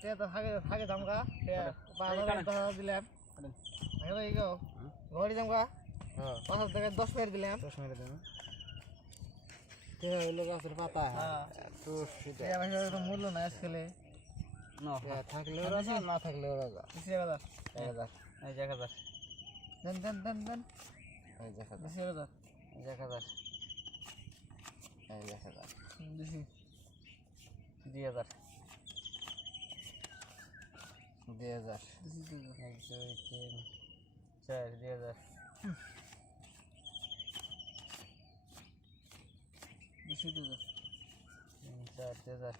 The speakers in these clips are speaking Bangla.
তে তো থাকে জামগা তে 12 দিলাম আরে এই গো ঘড়ি জামগা হ্যাঁ 5 থেকে 10 মিনিট দিলাম 10 মিনিট দিলাম তে হলো গাছের পাতা হ্যাঁ তো সেটা তো মূল্য না আসলে না থাকলেও রাজা না থাকলেও রাজা কিসে রাজা এই জায়গা দেন এই জায়গা কিসে রাজা এই জায়গা এই জায়গা দিছি 2000 2000 দিছি 1 2 3 4 2000 দিছি 2000 4 2000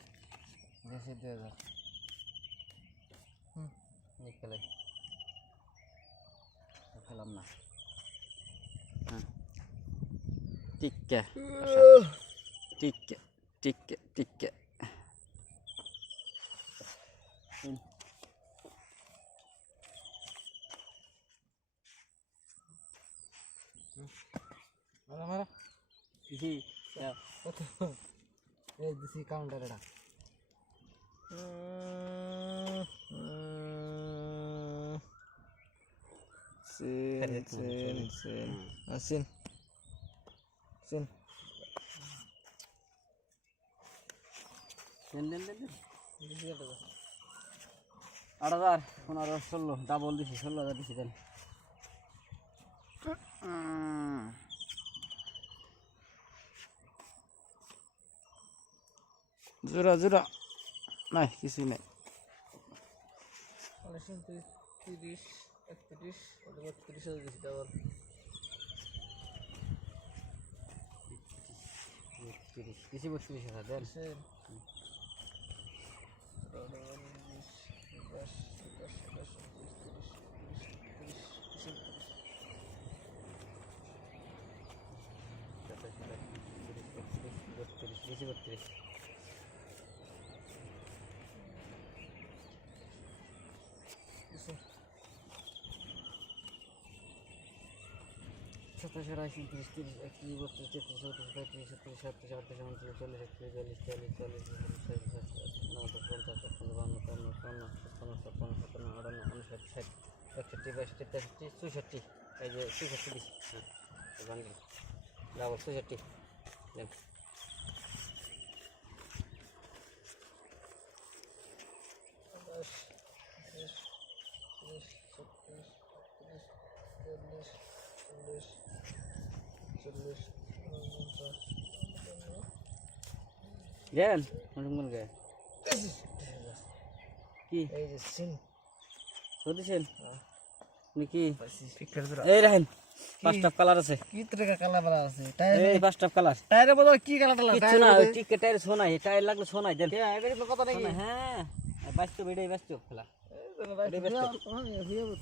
দিছি 2000 নিকলে খেলাম না হ্যাঁ টিক্কা টিক্কা টিক্কা টিক্কা মারা জি এই দিছি কাউন্টার এটা Asin. Sin. Den. 8000 15 16 ডাবল দিছি 16000 দিছি দেন জোড়া নাই কিছুই নাই 30 31 32 দিছি ডাবল 30 দিছি 32000 দেন सत्ताईस अट्ठाईस 29 30 31 32 33 34 35 36 37 38 39 40 41 42 এই যে 66 দিছি বাঙ্গি double 66 then Gan, mana ga? Ki? Ei sin. Sodi sin. Niki. Picture dura. Ei rahin. First of color আছে কি তরকা কালার বলা আছে টায়ার এই ফার্স্ট অফ কালার টায়ারে বদল কি কালার লাগা টায়ার না ঠিক টায়ার সোনাই টায়ার লাগলে সোনাই দেন এটা কত নাকি হ্যাঁ 22 ভিডিও 22 খেলা এই 22